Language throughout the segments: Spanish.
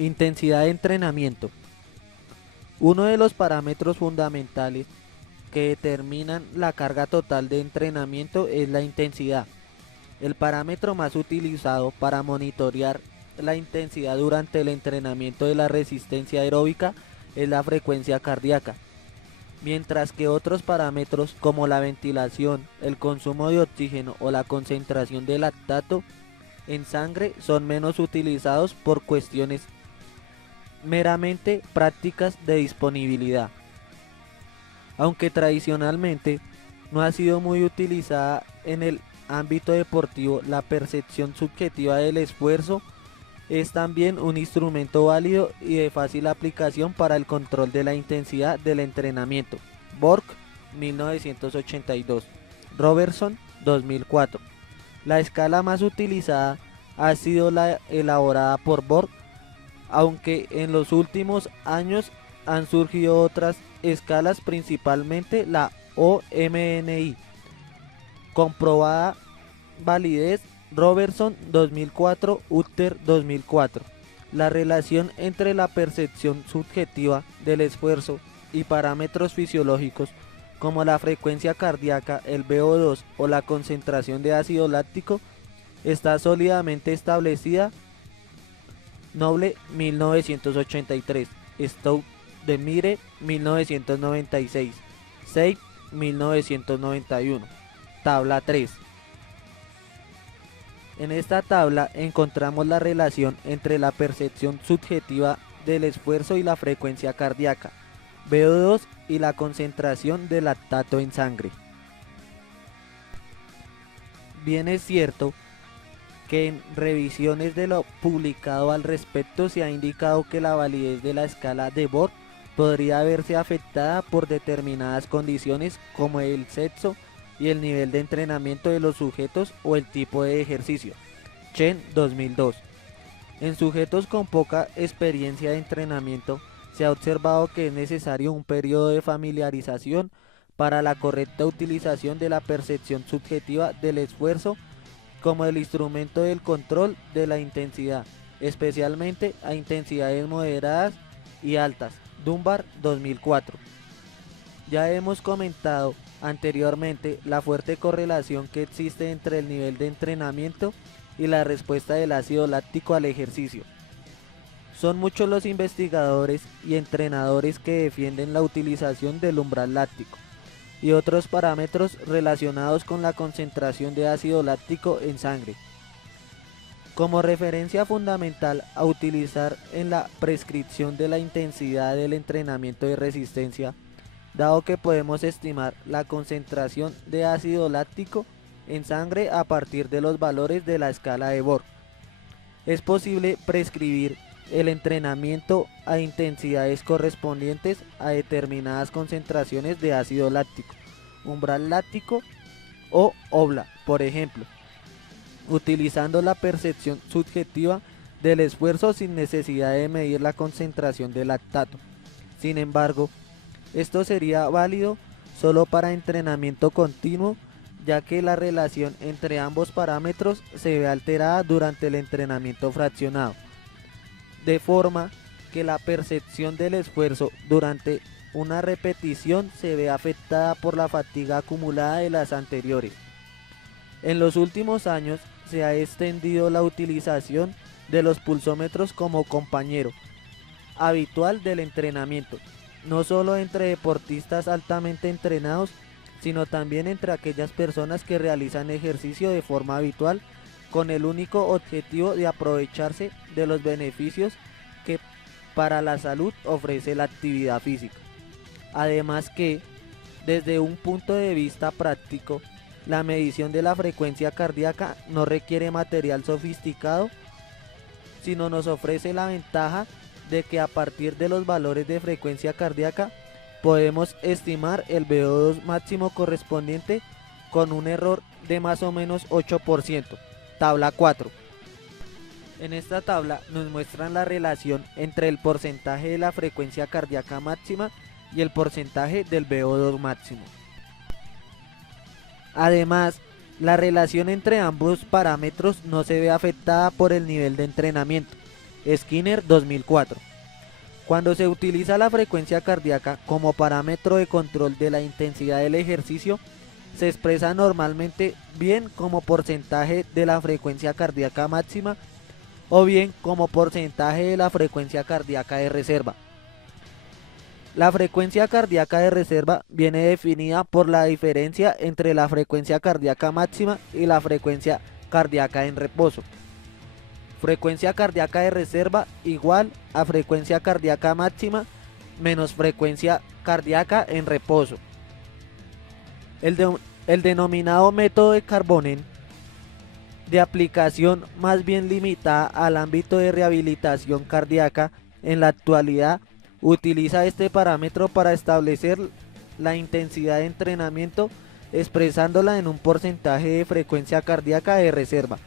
Intensidad de entrenamiento. Uno de los parámetros fundamentales que determinan la carga total de entrenamiento es la intensidad. El parámetro más utilizado para monitorear la intensidad durante el entrenamiento de la resistencia aeróbica es la frecuencia cardíaca, mientras que otros parámetros como la ventilación, el consumo de oxígeno o la concentración de lactato en sangre son menos utilizados por cuestiones meramente prácticas de disponibilidad. Aunque tradicionalmente no ha sido muy utilizada en el ámbito deportivo, la percepción subjetiva del esfuerzo es también un instrumento válido y de fácil aplicación para el control de la intensidad del entrenamiento. Borg, 1982. Robertson, 2004. La escala más utilizada ha sido la elaborada por Borg, aunque en los últimos años han surgido otras escalas, principalmente la OMNI. Comprobada validez Robertson 2004, Utter 2004. La relación entre la percepción subjetiva del esfuerzo y parámetros fisiológicos como la frecuencia cardíaca, el VO2 o la concentración de ácido láctico está sólidamente establecida. Noble, 1983. Stowe de Mire, 1996. Seid, 1991. Tabla 3. En esta tabla encontramos la relación entre la percepción subjetiva del esfuerzo y la frecuencia cardíaca, VO2 y la concentración de lactato en sangre. Bien es cierto que en revisiones de lo publicado al respecto se ha indicado que la validez de la escala de Borg podría verse afectada por determinadas condiciones como el sexo y el nivel de entrenamiento de los sujetos o el tipo de ejercicio. Chen 2002. En sujetos con poca experiencia de entrenamiento se ha observado que es necesario un periodo de familiarización para la correcta utilización de la percepción subjetiva del esfuerzo como el instrumento del control de la intensidad, especialmente a intensidades moderadas y altas. Dunbar 2004. Ya hemos comentado anteriormente la fuerte correlación que existe entre el nivel de entrenamiento y la respuesta del ácido láctico al ejercicio. Son muchos los investigadores y entrenadores que defienden la utilización del umbral láctico y otros parámetros relacionados con la concentración de ácido láctico en sangre como referencia fundamental a utilizar en la prescripción de la intensidad del entrenamiento de resistencia, dado que podemos estimar la concentración de ácido láctico en sangre a partir de los valores de la escala de Borg. Es posible prescribir el entrenamiento a intensidades correspondientes a determinadas concentraciones de ácido láctico, umbral láctico o OBLA, por ejemplo, utilizando la percepción subjetiva del esfuerzo sin necesidad de medir la concentración de lactato. Sin embargo, esto sería válido solo para entrenamiento continuo, ya que la relación entre ambos parámetros se ve alterada durante el entrenamiento fraccionado, de forma que la percepción del esfuerzo durante una repetición se ve afectada por la fatiga acumulada de las anteriores. En los últimos años se ha extendido la utilización de los pulsómetros como compañero habitual del entrenamiento, no solo entre deportistas altamente entrenados, sino también entre aquellas personas que realizan ejercicio de forma habitual con el único objetivo de aprovecharse de los beneficios que para la salud ofrece la actividad física. Además que, desde un punto de vista práctico, la medición de la frecuencia cardíaca no requiere material sofisticado, sino nos ofrece la ventaja de que a partir de los valores de frecuencia cardíaca podemos estimar el VO2 máximo correspondiente con un error de más o menos 8%. Tabla 4. En esta tabla nos muestran la relación entre el porcentaje de la frecuencia cardíaca máxima y el porcentaje del VO2 máximo. Además, la relación entre ambos parámetros no se ve afectada por el nivel de entrenamiento, Skinner 2004. Cuando se utiliza la frecuencia cardíaca como parámetro de control de la intensidad del ejercicio, se expresa normalmente bien como porcentaje de la frecuencia cardíaca máxima o bien como porcentaje de la frecuencia cardíaca de reserva. La frecuencia cardíaca de reserva viene definida por la diferencia entre la frecuencia cardíaca máxima y la frecuencia cardíaca en reposo. Frecuencia cardíaca de reserva igual a frecuencia cardíaca máxima menos frecuencia cardíaca en reposo. El denominado método de Carbonen, de aplicación más bien limitada al ámbito de rehabilitación cardíaca, en la actualidad utiliza este parámetro para establecer la intensidad de entrenamiento, expresándola en un porcentaje de frecuencia cardíaca de reserva.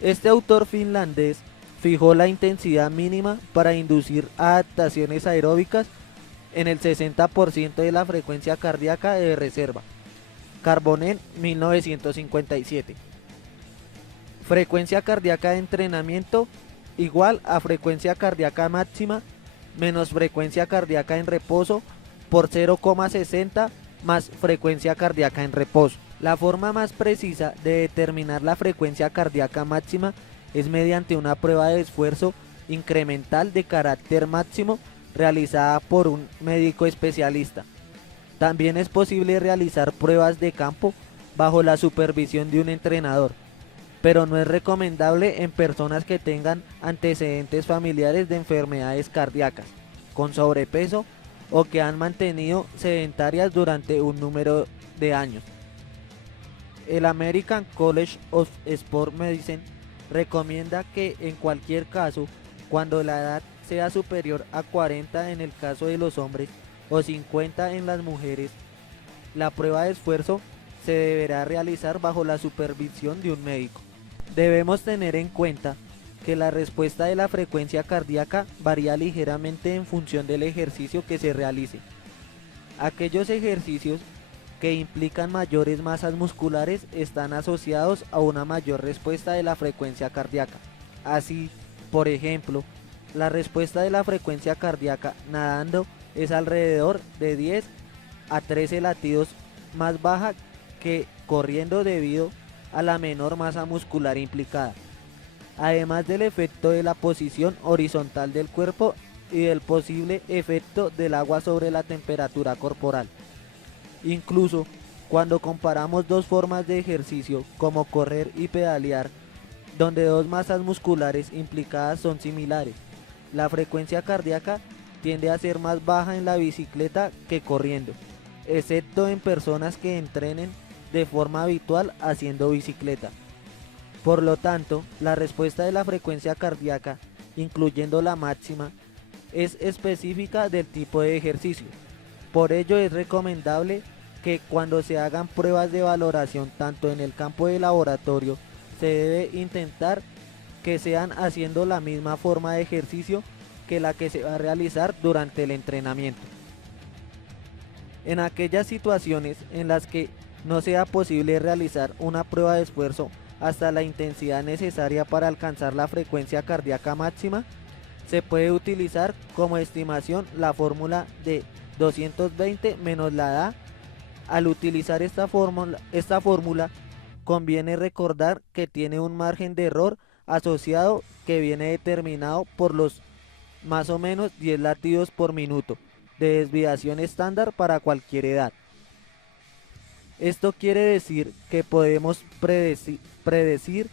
Este autor finlandés fijó la intensidad mínima para inducir adaptaciones aeróbicas en el 60% de la frecuencia cardíaca de reserva. Carbonen 1957. Frecuencia cardíaca de entrenamiento igual a frecuencia cardíaca máxima menos frecuencia cardíaca en reposo por 0,60 más frecuencia cardíaca en reposo. La forma más precisa de determinar la frecuencia cardíaca máxima es mediante una prueba de esfuerzo incremental de carácter máximo realizada por un médico especialista. También es posible realizar pruebas de campo bajo la supervisión de un entrenador, pero no es recomendable en personas que tengan antecedentes familiares de enfermedades cardíacas, con sobrepeso o que han mantenido sedentarias durante un número de años. El American College of Sport Medicine recomienda que en cualquier caso, cuando la edad sea superior a 40 en el caso de los hombres o 50 en las mujeres, la prueba de esfuerzo se deberá realizar bajo la supervisión de un médico. Debemos tener en cuenta que la respuesta de la frecuencia cardíaca varía ligeramente en función del ejercicio que se realice. Aquellos ejercicios que implican mayores masas musculares están asociados a una mayor respuesta de la frecuencia cardíaca. Así, por ejemplo, la respuesta de la frecuencia cardíaca nadando es alrededor de 10 a 13 latidos más baja que corriendo debido a la menor masa muscular implicada, además del efecto de la posición horizontal del cuerpo y del posible efecto del agua sobre la temperatura corporal. Incluso cuando comparamos dos formas de ejercicio como correr y pedalear, donde dos masas musculares implicadas son similares, la frecuencia cardíaca tiende a ser más baja en la bicicleta que corriendo, excepto en personas que entrenen de forma habitual haciendo bicicleta. Por lo tanto, la respuesta de la frecuencia cardíaca, incluyendo la máxima, es específica del tipo de ejercicio. Por ello es recomendable que cuando se hagan pruebas de valoración tanto en el campo de laboratorio, se debe intentar que sean haciendo la misma forma de ejercicio que la que se va a realizar durante el entrenamiento. En aquellas situaciones en las que no sea posible realizar una prueba de esfuerzo hasta la intensidad necesaria para alcanzar la frecuencia cardíaca máxima, se puede utilizar como estimación la fórmula de 220 menos la edad. Al utilizar esta fórmula, conviene recordar que tiene un margen de error asociado que viene determinado por los más o menos 10 latidos por minuto de desviación estándar para cualquier edad. Esto quiere decir que podemos predecir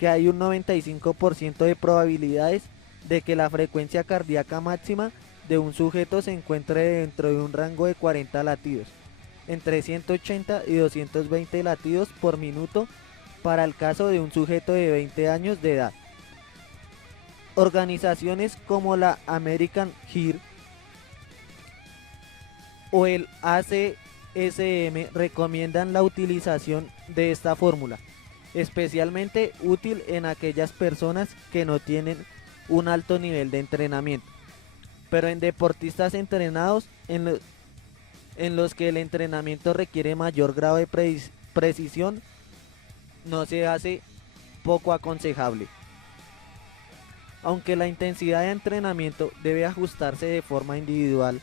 que hay un 95% de probabilidades de que la frecuencia cardíaca máxima de un sujeto se encuentre dentro de un rango de 40 latidos, entre 180 y 220 latidos por minuto para el caso de un sujeto de 20 años de edad. Organizaciones como la American Heart o el ACSM recomiendan la utilización de esta fórmula, especialmente útil en aquellas personas que no tienen un alto nivel de entrenamiento, pero en deportistas entrenados en los que el entrenamiento requiere mayor grado de precisión, no se hace poco aconsejable. Aunque la intensidad de entrenamiento debe ajustarse de forma individual,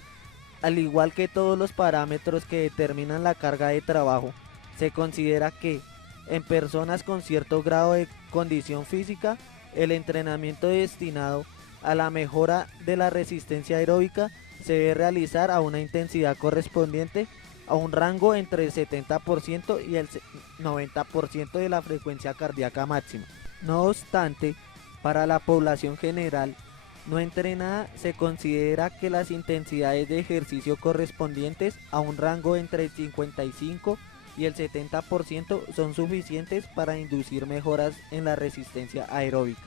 al igual que todos los parámetros que determinan la carga de trabajo, se considera que en personas con cierto grado de condición física, el entrenamiento destinado a la mejora de la resistencia aeróbica se debe realizar a una intensidad correspondiente a un rango entre el 70% y el 90% de la frecuencia cardíaca máxima. No obstante, para la población general no entrenada se considera que las intensidades de ejercicio correspondientes a un rango entre el 55 y el 70% son suficientes para inducir mejoras en la resistencia aeróbica.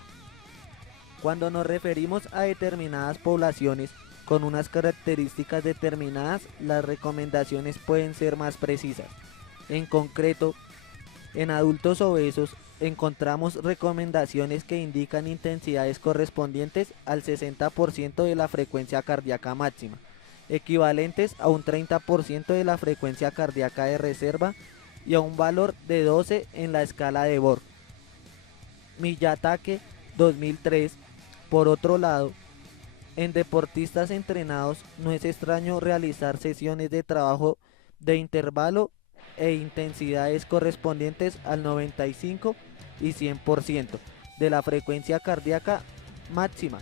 Cuando nos referimos a determinadas poblaciones con unas características determinadas, las recomendaciones pueden ser más precisas. En concreto, en adultos obesos encontramos recomendaciones que indican intensidades correspondientes al 60% de la frecuencia cardíaca máxima, equivalentes a un 30% de la frecuencia cardíaca de reserva y a un valor de 12 en la escala de Borg. Miyatake 2003. Por otro lado, en deportistas entrenados no es extraño realizar sesiones de trabajo de intervalo e intensidades correspondientes al 95 y 100% de la frecuencia cardíaca máxima.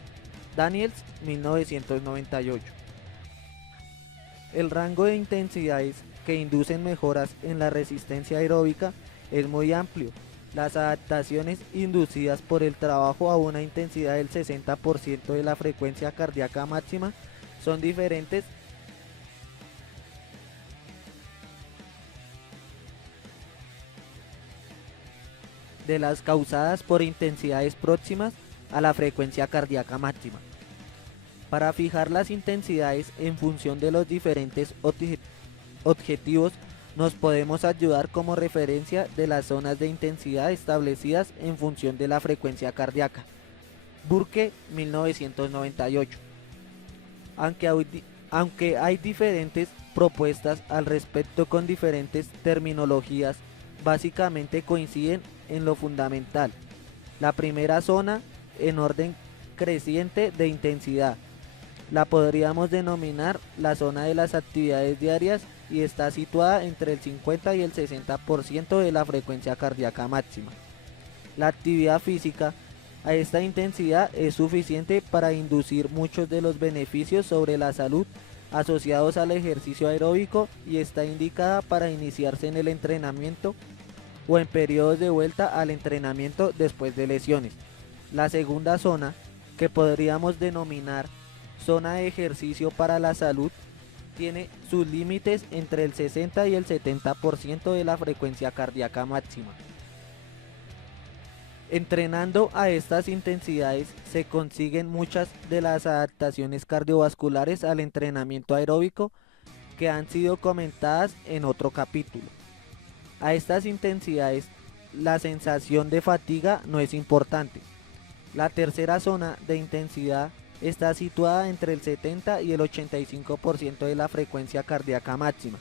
Daniels 1998. El rango de intensidades que inducen mejoras en la resistencia aeróbica es muy amplio. Las adaptaciones inducidas por el trabajo a una intensidad del 60% de la frecuencia cardíaca máxima son diferentes de las causadas por intensidades próximas a la frecuencia cardíaca máxima. Para fijar las intensidades en función de los diferentes objetivos, nos podemos ayudar como referencia de las zonas de intensidad establecidas en función de la frecuencia cardíaca. Burke 1998. Aunque hay diferentes propuestas al respecto con diferentes terminologías, básicamente coinciden en lo fundamental. La primera zona en orden creciente de intensidad la podríamos denominar la zona de las actividades diarias y está situada entre el 50 y el 60% de la frecuencia cardíaca máxima. La actividad física a esta intensidad es suficiente para inducir muchos de los beneficios sobre la salud asociados al ejercicio aeróbico y está indicada para iniciarse en el entrenamiento o en periodos de vuelta al entrenamiento después de lesiones. La segunda zona, que podríamos denominar zona de ejercicio para la salud, tiene sus límites entre el 60 y el 70% de la frecuencia cardíaca máxima. Entrenando a estas intensidades se consiguen muchas de las adaptaciones cardiovasculares al entrenamiento aeróbico que han sido comentadas en otro capítulo. A estas intensidades la sensación de fatiga no es importante. La tercera zona de intensidad está situada entre el 70 y el 85% de la frecuencia cardíaca máxima.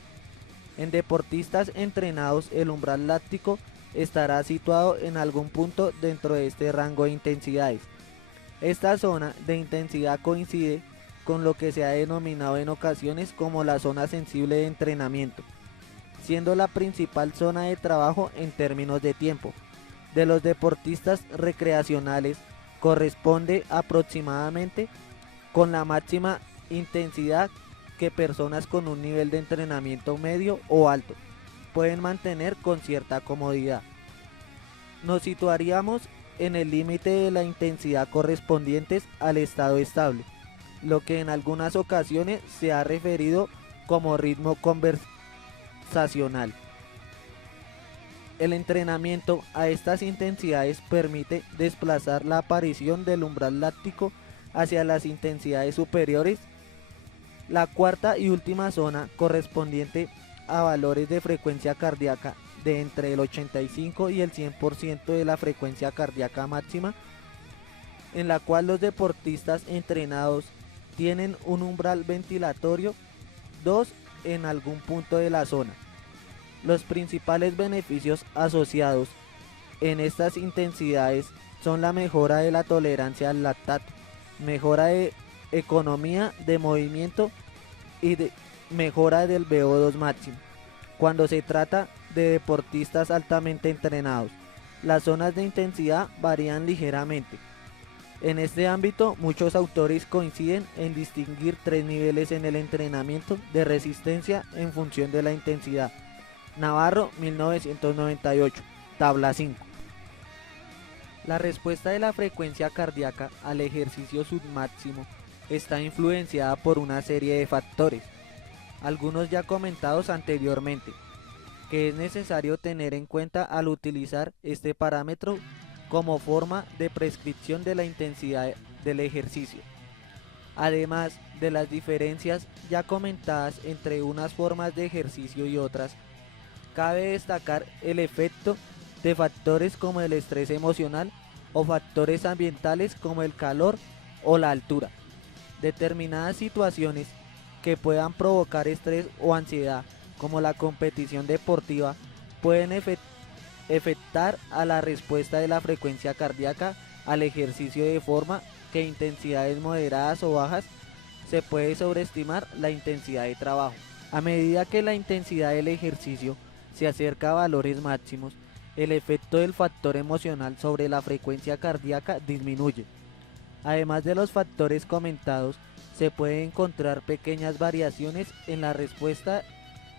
En deportistas entrenados el umbral láctico estará situado en algún punto dentro de este rango de intensidades. Esta zona de intensidad coincide con lo que se ha denominado en ocasiones como la zona sensible de entrenamiento, siendo la principal zona de trabajo en términos de tiempo. De los deportistas recreacionales corresponde aproximadamente con la máxima intensidad que personas con un nivel de entrenamiento medio o alto pueden mantener con cierta comodidad. Nos situaríamos en el límite de la intensidad correspondientes al estado estable, lo que en algunas ocasiones se ha referido como ritmo conversacional. El entrenamiento a estas intensidades permite desplazar la aparición del umbral láctico hacia las intensidades superiores. La cuarta y última zona, correspondiente a valores de frecuencia cardíaca de entre el 85 y el 100% de la frecuencia cardíaca máxima, en la cual los deportistas entrenados tienen un umbral ventilatorio 2 en algún punto de la zona. Los principales beneficios asociados en estas intensidades son la mejora de la tolerancia al lactato, mejora de economía de movimiento y de mejora del VO2 máximo. Cuando se trata de deportistas altamente entrenados, las zonas de intensidad varían ligeramente. En este ámbito, muchos autores coinciden en distinguir tres niveles en el entrenamiento de resistencia en función de la intensidad. Navarro, 1998, tabla 5. La respuesta de la frecuencia cardíaca al ejercicio submáximo está influenciada por una serie de factores, algunos ya comentados anteriormente, que es necesario tener en cuenta al utilizar este parámetro como forma de prescripción de la intensidad del ejercicio. Además de las diferencias ya comentadas entre unas formas de ejercicio y otras, cabe destacar el efecto de factores como el estrés emocional o factores ambientales como el calor o la altura. Determinadas situaciones que puedan provocar estrés o ansiedad, como la competición deportiva, pueden afectar a la respuesta de la frecuencia cardíaca al ejercicio, de forma que intensidades moderadas o bajas se puede sobreestimar la intensidad de trabajo. A medida que la intensidad del ejercicio se acerca a valores máximos, el efecto del factor emocional sobre la frecuencia cardíaca disminuye. Además de los factores comentados, se pueden encontrar pequeñas variaciones en la respuesta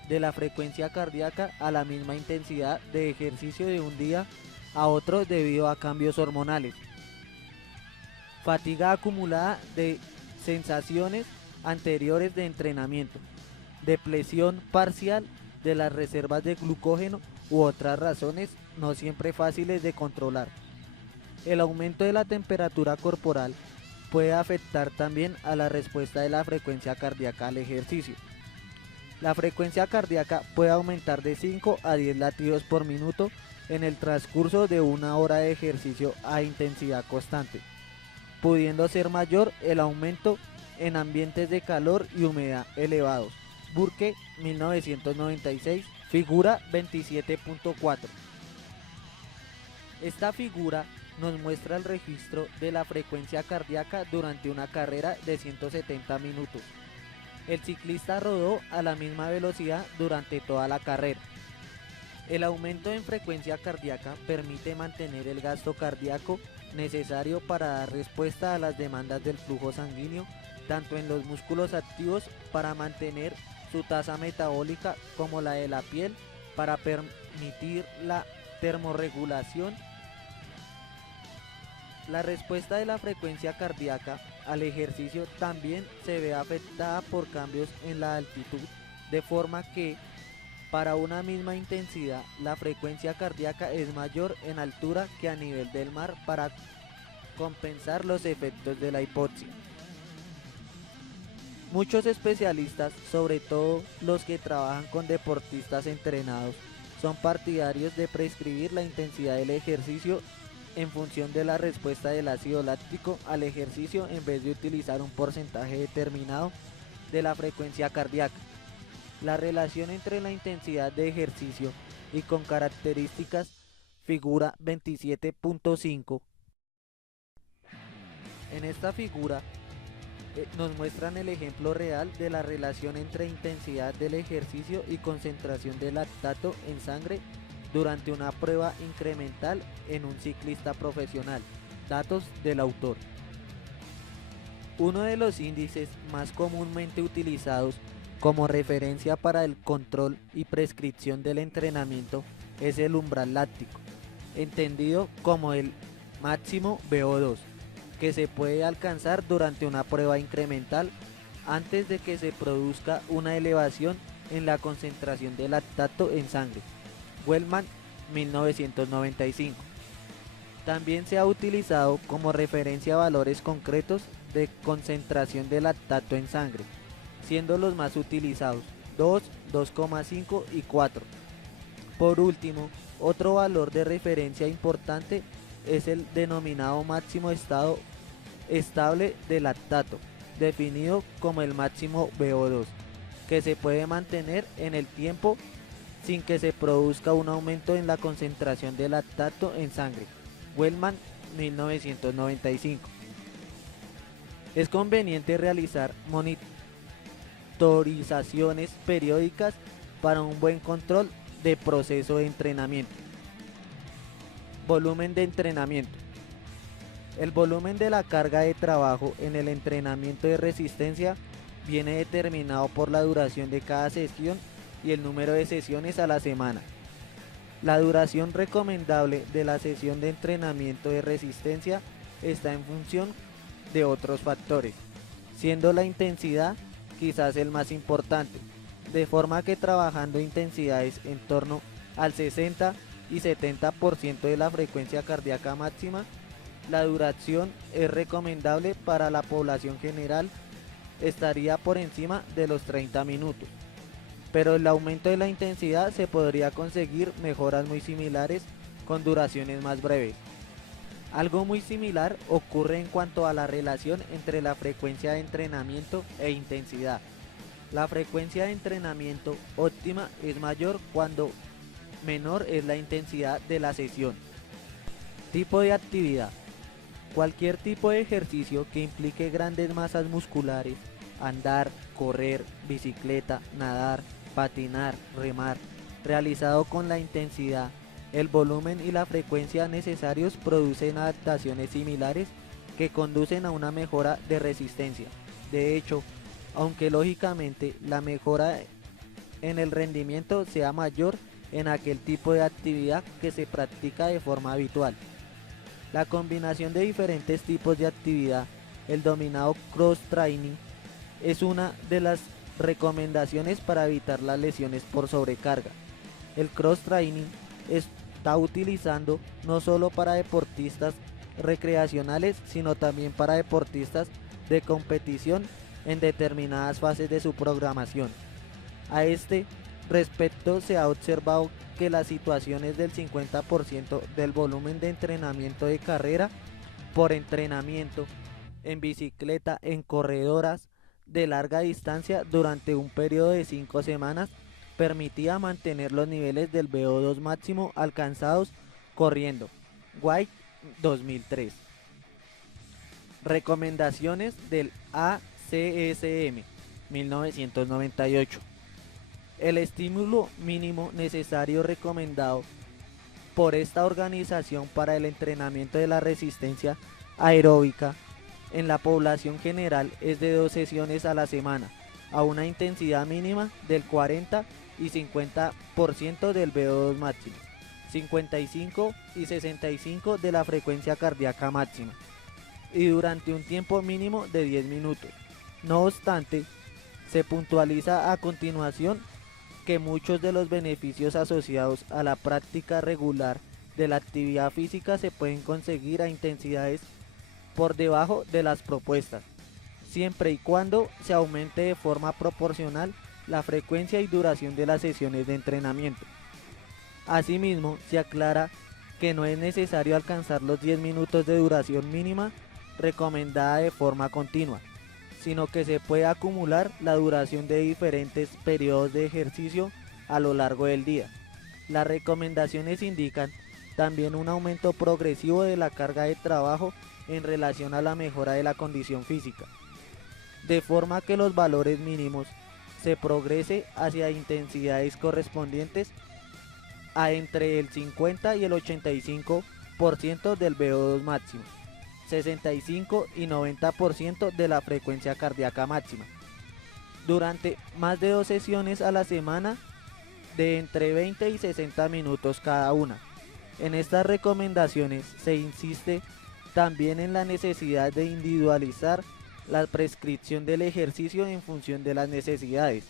de la frecuencia cardíaca a la misma intensidad de ejercicio de un día a otro debido a cambios hormonales. Fatiga acumulada de sensaciones anteriores de entrenamiento, depleción parcial de las reservas de glucógeno u otras razones no siempre fáciles de controlar. El aumento de la temperatura corporal puede afectar también a la respuesta de la frecuencia cardíaca al ejercicio. La frecuencia cardíaca puede aumentar de 5 a 10 latidos por minuto en el transcurso de una hora de ejercicio a intensidad constante, pudiendo ser mayor el aumento en ambientes de calor y humedad elevados. Burke, 1996, figura 27.4. Esta figura nos muestra el registro de la frecuencia cardíaca durante una carrera de 170 minutos. El ciclista rodó a la misma velocidad durante toda la carrera. El aumento en frecuencia cardíaca permite mantener el gasto cardíaco necesario para dar respuesta a las demandas del flujo sanguíneo, tanto en los músculos activos para mantener su tasa metabólica como la de la piel para permitir la termorregulación. La respuesta de la frecuencia cardíaca al ejercicio también se ve afectada por cambios en la altitud, de forma que para una misma intensidad la frecuencia cardíaca es mayor en altura que a nivel del mar para compensar los efectos de la hipoxia. Muchos especialistas, sobre todo los que trabajan con deportistas entrenados, son partidarios de prescribir la intensidad del ejercicio en función de la respuesta del ácido láctico al ejercicio en vez de utilizar un porcentaje determinado de la frecuencia cardíaca. La relación entre la intensidad de ejercicio y con características figura 27.5. En esta figura nos muestran el ejemplo real de la relación entre intensidad del ejercicio y concentración de lactato en sangre durante una prueba incremental en un ciclista profesional. Datos del autor. Uno de los índices más comúnmente utilizados como referencia para el control y prescripción del entrenamiento es el umbral láctico, entendido como el máximo VO2, que se puede alcanzar durante una prueba incremental antes de que se produzca una elevación en la concentración de lactato en sangre. Wellman, 1995. También se ha utilizado como referencia valores concretos de concentración de lactato en sangre, siendo los más utilizados 2, 2,5 y 4. Por último, otro valor de referencia importante es el denominado máximo estado estable de lactato, definido como el máximo VO2, que se puede mantener en el tiempo sin que se produzca un aumento en la concentración de lactato en sangre. Wellman, 1995. Es conveniente realizar monitorizaciones periódicas para un buen control de proceso de entrenamiento. Volumen de entrenamiento. El volumen de la carga de trabajo en el entrenamiento de resistencia viene determinado por la duración de cada sesión y el número de sesiones a la semana. La duración recomendable de la sesión de entrenamiento de resistencia está en función de otros factores, siendo la intensidad quizás el más importante, de forma que trabajando intensidades en torno al 60 y 70% de la frecuencia cardíaca máxima, la duración es recomendable para la población general, estaría por encima de los 30 minutos. Pero el aumento de la intensidad se podría conseguir mejoras muy similares con duraciones más breves. Algo muy similar ocurre en cuanto a la relación entre la frecuencia de entrenamiento e intensidad. La frecuencia de entrenamiento óptima es mayor cuando menor es la intensidad de la sesión. Tipo de actividad. Cualquier tipo de ejercicio que implique grandes masas musculares, andar, correr, bicicleta, nadar, patinar, remar, realizado con la intensidad, el volumen y la frecuencia necesarios producen adaptaciones similares que conducen a una mejora de resistencia. De hecho, aunque lógicamente la mejora en el rendimiento sea mayor en aquel tipo de actividad que se practica de forma habitual. La combinación de diferentes tipos de actividad, el denominado cross-training, es una de las recomendaciones para evitar las lesiones por sobrecarga. El cross-training está utilizando no solo para deportistas recreacionales, sino también para deportistas de competición en determinadas fases de su programación. A este respecto se ha observado que las situaciones del 50% del volumen de entrenamiento de carrera por entrenamiento en bicicleta en corredoras de larga distancia durante un periodo de 5 semanas permitía mantener los niveles del VO2 máximo alcanzados corriendo. White 2003. Recomendaciones del ACSM 1998. El estímulo mínimo necesario recomendado por esta organización para el entrenamiento de la resistencia aeróbica en la población general es de 2 sesiones a la semana, a una intensidad mínima del 40 y 50% del VO2 máximo, 55 y 65 de la frecuencia cardíaca máxima, y durante un tiempo mínimo de 10 minutos. No obstante, se puntualiza a continuación que muchos de los beneficios asociados a la práctica regular de la actividad física se pueden conseguir a intensidades por debajo de las propuestas, siempre y cuando se aumente de forma proporcional la frecuencia y duración de las sesiones de entrenamiento. Asimismo, se aclara que no es necesario alcanzar los 10 minutos de duración mínima recomendada de forma continua, sino que se puede acumular la duración de diferentes periodos de ejercicio a lo largo del día. Las recomendaciones indican también un aumento progresivo de la carga de trabajo en relación a la mejora de la condición física, de forma que los valores mínimos se progrese hacia intensidades correspondientes a entre el 50 y el 85% del VO2 máximo, 65 y 90% de la frecuencia cardíaca máxima, durante más de 2 sesiones a la semana de entre 20 y 60 minutos cada una. En estas recomendaciones se insiste también en la necesidad de individualizar la prescripción del ejercicio en función de las necesidades,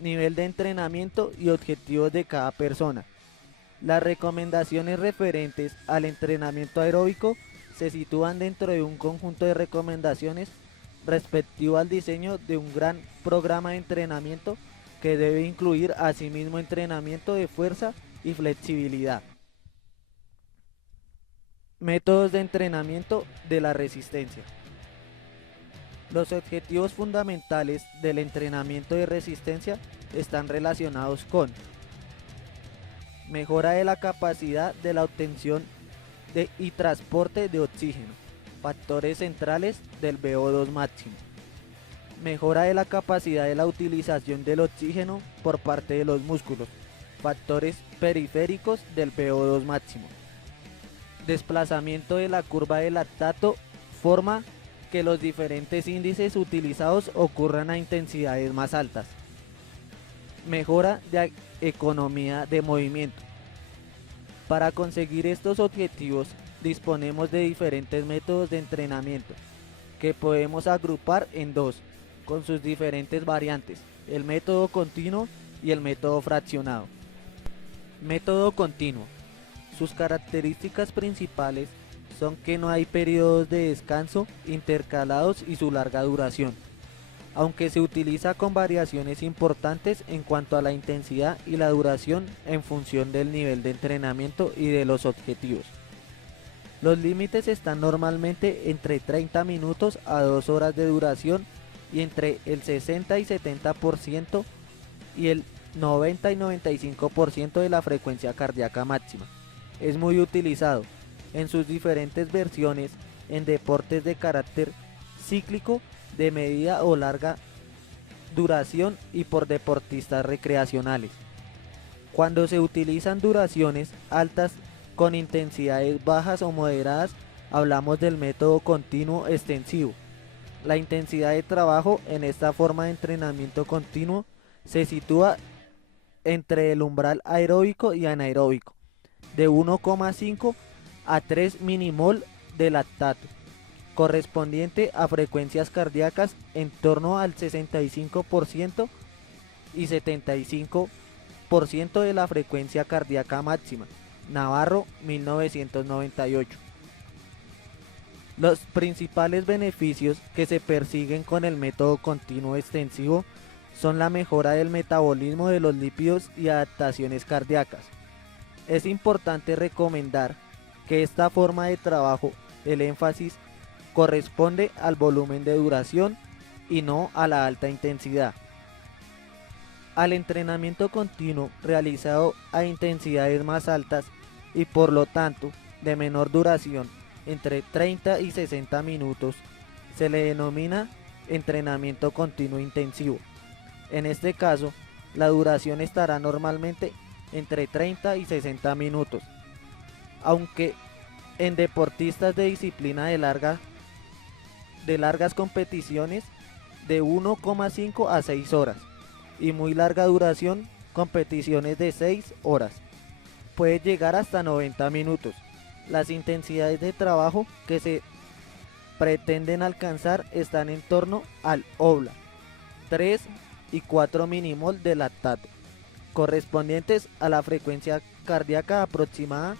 nivel de entrenamiento y objetivos de cada persona. Las recomendaciones referentes al entrenamiento aeróbico se sitúan dentro de un conjunto de recomendaciones respectivo al diseño de un gran programa de entrenamiento que debe incluir asimismo entrenamiento de fuerza y flexibilidad. Métodos de entrenamiento de la resistencia. Los objetivos fundamentales del entrenamiento de resistencia están relacionados con mejora de la capacidad de la obtención y transporte de oxígeno, factores centrales del VO2 máximo. Mejora de la capacidad de la utilización del oxígeno por parte de los músculos, factores periféricos del VO2 máximo. Desplazamiento de la curva de lactato forma que los diferentes índices utilizados ocurran a intensidades más altas. Mejora de economía de movimiento. Para conseguir estos objetivos disponemos de diferentes métodos de entrenamiento que podemos agrupar en dos, con sus diferentes variantes, el método continuo y el método fraccionado. Método continuo. Sus características principales son que no hay periodos de descanso intercalados y su larga duración, aunque se utiliza con variaciones importantes en cuanto a la intensidad y la duración en función del nivel de entrenamiento y de los objetivos. Los límites están normalmente entre 30 minutos a 2 horas de duración y entre el 60 y 70% y el 90 y 95% de la frecuencia cardíaca máxima. Es muy utilizado en sus diferentes versiones en deportes de carácter cíclico, de media o larga duración y por deportistas recreacionales. Cuando se utilizan duraciones altas con intensidades bajas o moderadas, hablamos del método continuo extensivo. La intensidad de trabajo en esta forma de entrenamiento continuo se sitúa entre el umbral aeróbico y anaeróbico, de 1,5 a 3 milimol de lactato, correspondiente a frecuencias cardíacas en torno al 65% y 75% de la frecuencia cardíaca máxima. Navarro, 1998. Los principales beneficios que se persiguen con el método continuo extensivo son la mejora del metabolismo de los lípidos y adaptaciones cardíacas. Es importante recomendar que esta forma de trabajo, el énfasis corresponde al volumen de duración y no a la alta intensidad. Al entrenamiento continuo realizado a intensidades más altas y por lo tanto de menor duración, entre 30 y 60 minutos, se le denomina entrenamiento continuo intensivo. En este caso, la duración estará normalmente entre 30 y 60 minutos, aunque en deportistas de disciplina de largas competiciones de 1,5 a 6 horas y muy larga duración, competiciones de 6 horas. Puede llegar hasta 90 minutos. Las intensidades de trabajo que se pretenden alcanzar están en torno al OBLA, 3 y 4 milimol de lactato, correspondientes a la frecuencia cardíaca aproximada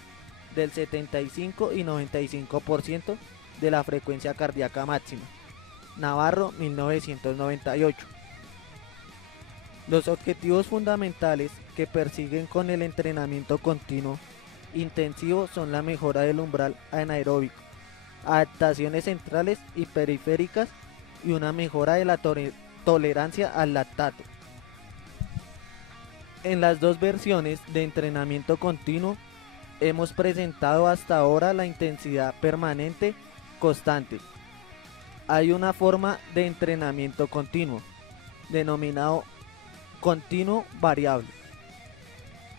del 75 y 95% de la frecuencia cardíaca máxima. Navarro, 1998. Los objetivos fundamentales que persiguen con el entrenamiento continuo intensivo son la mejora del umbral anaeróbico, adaptaciones centrales y periféricas y una mejora de la tolerancia al lactato. En las dos versiones de entrenamiento continuo hemos presentado hasta ahora la intensidad permanente constante. Hay una forma de entrenamiento continuo, denominado continuo variable,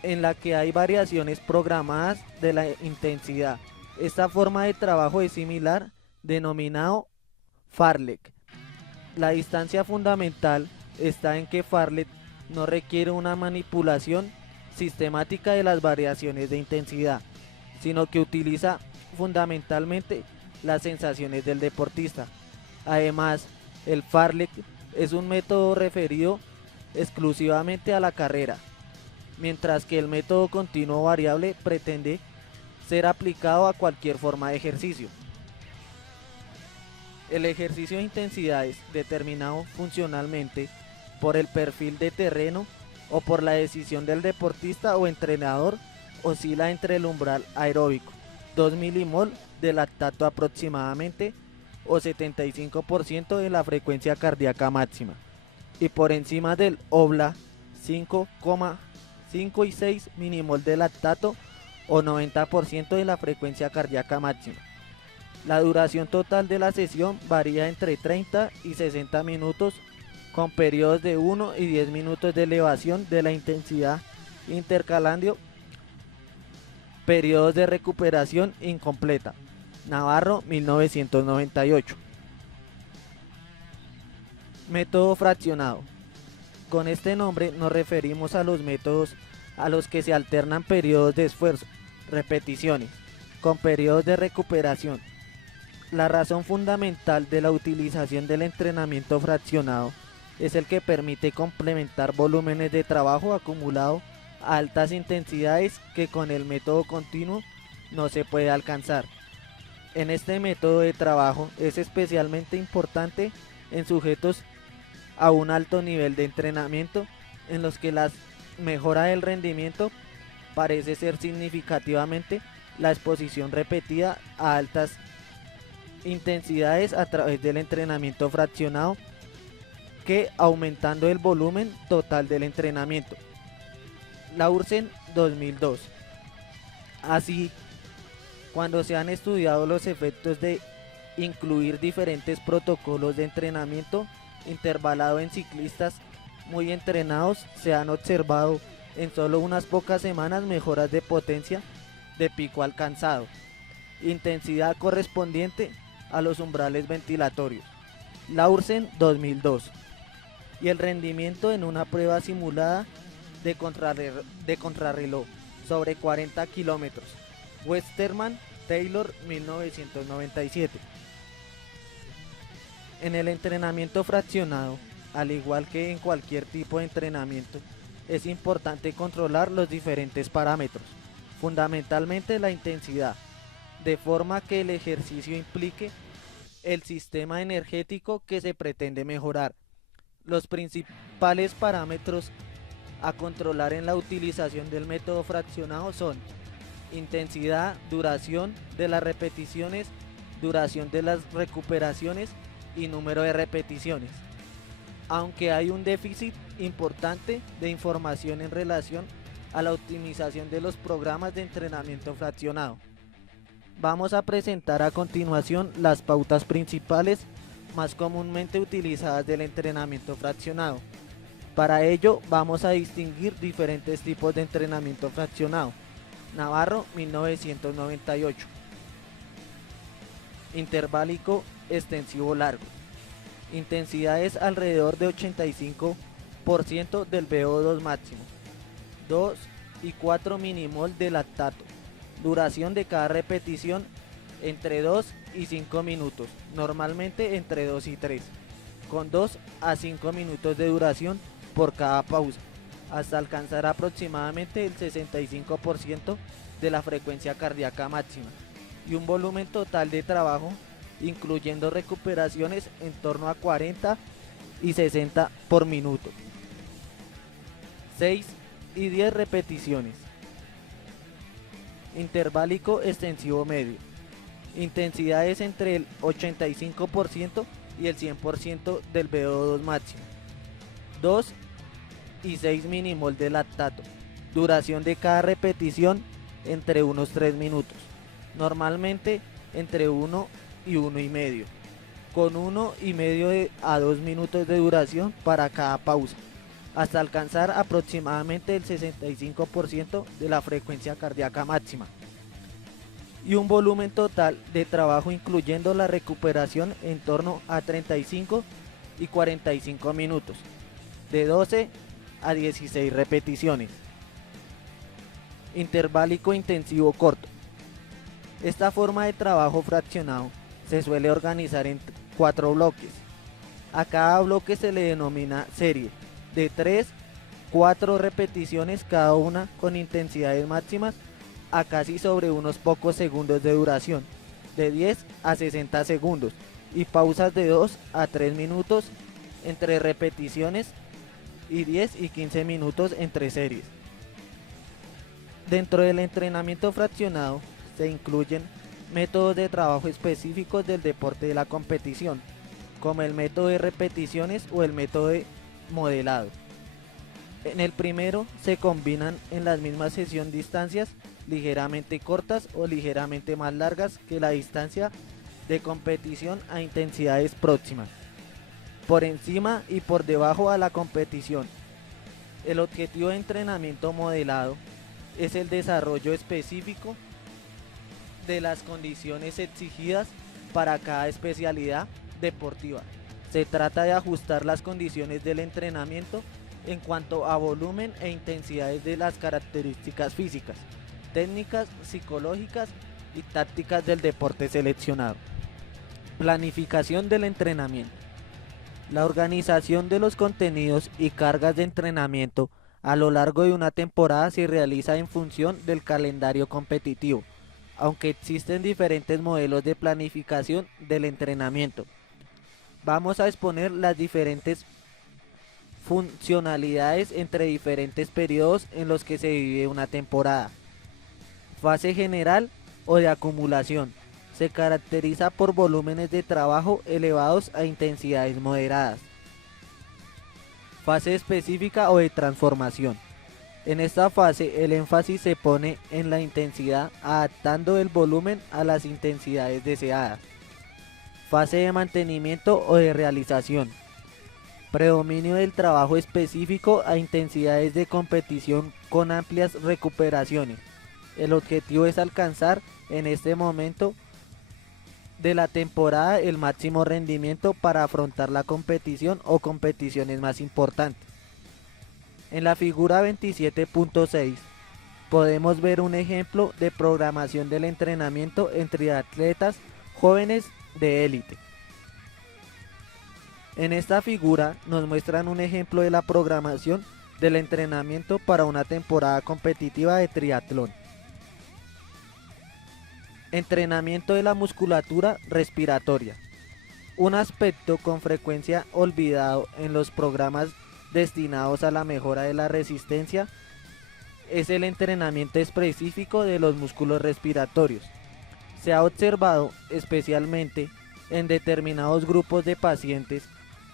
en la que hay variaciones programadas de la intensidad. Esta forma de trabajo es similar, denominado Fartlek. La distancia fundamental está en que Fartlek no requiere una manipulación sistemática de las variaciones de intensidad, sino que utiliza fundamentalmente las sensaciones del deportista. Además, el Fartlek es un método referido exclusivamente a la carrera, mientras que el método continuo variable pretende ser aplicado a cualquier forma de ejercicio. El ejercicio de intensidades determinado funcionalmente por el perfil de terreno o por la decisión del deportista o entrenador oscila entre el umbral aeróbico, 2 milimol de lactato aproximadamente o 75% de la frecuencia cardíaca máxima, y por encima del OBLA, 5,5 y 6 milimol de lactato o 90% de la frecuencia cardíaca máxima. La duración total de la sesión varía entre 30 y 60 minutos con periodos de 1 y 10 minutos de elevación de la intensidad intercalando periodos de recuperación incompleta. Navarro, 1998. Método fraccionado. Con este nombre nos referimos a los métodos a los que se alternan periodos de esfuerzo, repeticiones, con periodos de recuperación. La razón fundamental de la utilización del entrenamiento fraccionado es el que permite complementar volúmenes de trabajo acumulado a altas intensidades que con el método continuo no se puede alcanzar. En este método de trabajo es especialmente importante en sujetos a un alto nivel de entrenamiento en los que la mejora del rendimiento parece ser significativamente la exposición repetida a altas intensidades a través del entrenamiento fraccionado que aumentando el volumen total del entrenamiento. Laursen, 2002. Así, cuando se han estudiado los efectos de incluir diferentes protocolos de entrenamiento intervalado en ciclistas muy entrenados, se han observado en solo unas pocas semanas mejoras de potencia de pico alcanzado, intensidad correspondiente a los umbrales ventilatorios. Laursen, 2002. Y el rendimiento en una prueba simulada de contrarreloj sobre 40 kilómetros. Westerman, Taylor, 1997. En el entrenamiento fraccionado, al igual que en cualquier tipo de entrenamiento, es importante controlar los diferentes parámetros, fundamentalmente la intensidad, de forma que el ejercicio implique el sistema energético que se pretende mejorar. Los principales parámetros a controlar en la utilización del método fraccionado son intensidad, duración de las repeticiones, duración de las recuperaciones y número de repeticiones. Aunque hay un déficit importante de información en relación a la optimización de los programas de entrenamiento fraccionado. Vamos a presentar a continuación las pautas principales más comúnmente utilizadas del entrenamiento fraccionado. Para ello vamos a distinguir diferentes tipos de entrenamiento fraccionado. Navarro, 1998. Interválico extensivo largo. Intensidades alrededor de 85% del VO2 máximo. 2 y 4 milimol de lactato. Duración de cada repetición entre 2 y 5 minutos, normalmente entre 2 y 3, con 2 a 5 minutos de duración por cada pausa, hasta alcanzar aproximadamente el 65% de la frecuencia cardíaca máxima, y un volumen total de trabajo, incluyendo recuperaciones, en torno a 40 y 60 por minuto. 6 y 10 repeticiones. Interválico extensivo medio. Intensidades entre el 85% y el 100% del VO2 máximo. 2 y 6 milimol de lactato. Duración de cada repetición entre unos 3 minutos. Normalmente entre 1 y 1 y medio. Con 1 y medio a 2 minutos de duración para cada pausa, hasta alcanzar aproximadamente el 65% de la frecuencia cardíaca máxima. Y un volumen total de trabajo incluyendo la recuperación en torno a 35 y 45 minutos, de 12 a 16 repeticiones. Interválico intensivo corto. Esta forma de trabajo fraccionado se suele organizar en 4 bloques. A cada bloque se le denomina serie, de 3, 4 repeticiones cada una con intensidades máximas a casi sobre unos pocos segundos de duración, de 10 a 60 segundos, y pausas de 2 a 3 minutos entre repeticiones y 10 y 15 minutos entre series. Dentro del entrenamiento fraccionado se incluyen métodos de trabajo específicos del deporte de la competición, como el método de repeticiones o el método de modelado. En el primero se combinan en la misma sesión distancias ligeramente cortas o ligeramente más largas que la distancia de competición a intensidades próximas, por encima y por debajo a la competición. El objetivo de entrenamiento modelado es el desarrollo específico de las condiciones exigidas para cada especialidad deportiva. Se trata de ajustar las condiciones del entrenamiento en cuanto a volumen e intensidades de las características físicas, técnicas, psicológicas y tácticas del deporte seleccionado. Planificación del entrenamiento. La organización de los contenidos y cargas de entrenamiento a lo largo de una temporada se realiza en función del calendario competitivo, aunque existen diferentes modelos de planificación del entrenamiento. Vamos a exponer las diferentes funcionalidades entre diferentes periodos en los que se vive una temporada. Fase general o de acumulación. Se caracteriza por volúmenes de trabajo elevados a intensidades moderadas. Fase específica o de transformación. En esta fase el énfasis se pone en la intensidad, adaptando el volumen a las intensidades deseadas. Fase de mantenimiento o de realización. Predominio del trabajo específico a intensidades de competición con amplias recuperaciones. El objetivo es alcanzar en este momento de la temporada el máximo rendimiento para afrontar la competición o competiciones más importantes. En la figura 27.6 podemos ver un ejemplo de programación del entrenamiento entre atletas jóvenes de élite. En esta figura nos muestran un ejemplo de la programación del entrenamiento para una temporada competitiva de triatlón. Entrenamiento de la musculatura respiratoria. Un aspecto con frecuencia olvidado en los programas destinados a la mejora de la resistencia es el entrenamiento específico de los músculos respiratorios. Se ha observado, especialmente en determinados grupos de pacientes,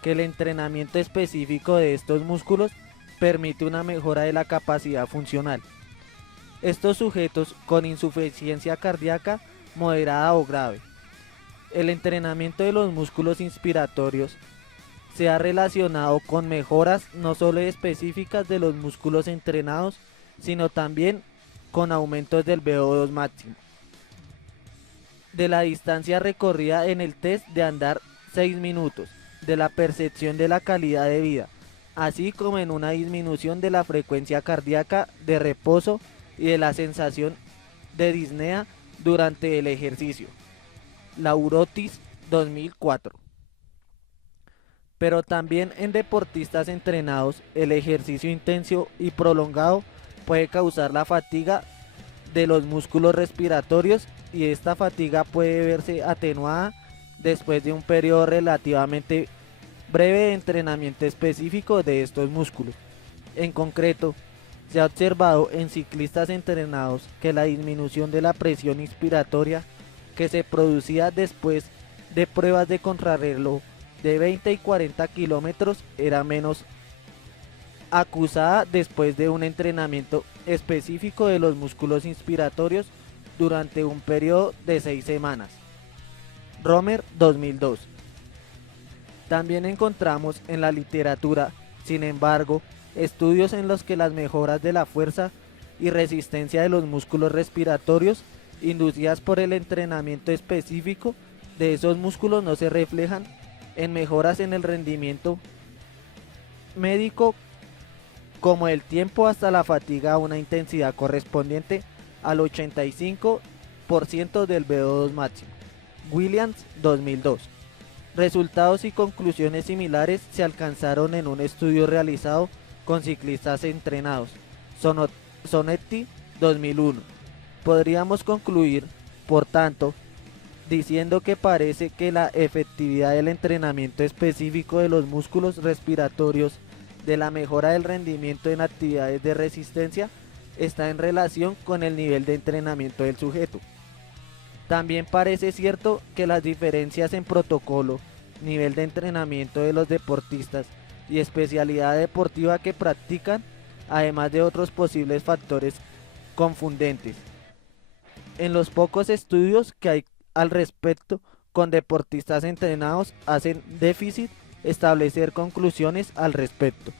que el entrenamiento específico de estos músculos permite una mejora de la capacidad funcional. Estos sujetos con insuficiencia cardíaca moderada o grave. El entrenamiento de los músculos inspiratorios se ha relacionado con mejoras no solo específicas de los músculos entrenados, sino también con aumentos del VO2 máximo, de la distancia recorrida en el test de andar 6 minutos, de la percepción de la calidad de vida, así como en una disminución de la frecuencia cardíaca de reposo y de la sensación de disnea durante el ejercicio. Laurotis 2004. Pero también en deportistas entrenados, el ejercicio intenso y prolongado puede causar la fatiga de los músculos respiratorios, y esta fatiga puede verse atenuada después de un periodo relativamente breve de entrenamiento específico de estos músculos. En concreto, se ha observado en ciclistas entrenados que la disminución de la presión inspiratoria que se producía después de pruebas de contrarreloj de 20 y 40 kilómetros era menos acusada después de un entrenamiento específico de los músculos inspiratorios durante un periodo de 6 semanas. Romer 2002. También encontramos en la literatura, sin embargo, estudios en los que las mejoras de la fuerza y resistencia de los músculos respiratorios inducidas por el entrenamiento específico de esos músculos no se reflejan en mejoras en el rendimiento médico, como el tiempo hasta la fatiga a una intensidad correspondiente al 85% del VO2 máximo. Williams 2002. Resultados y conclusiones similares se alcanzaron en un estudio realizado con ciclistas entrenados. Sonetti 2001. Podríamos concluir, por tanto, diciendo que parece que la efectividad del entrenamiento específico de los músculos respiratorios de la mejora del rendimiento en actividades de resistencia está en relación con el nivel de entrenamiento del sujeto. También parece cierto que las diferencias en protocolo, nivel de entrenamiento de los deportistas y especialidad deportiva que practican, además de otros posibles factores confundentes, En los pocos estudios que hay al respecto con deportistas entrenados hacen déficit establecer conclusiones al respecto.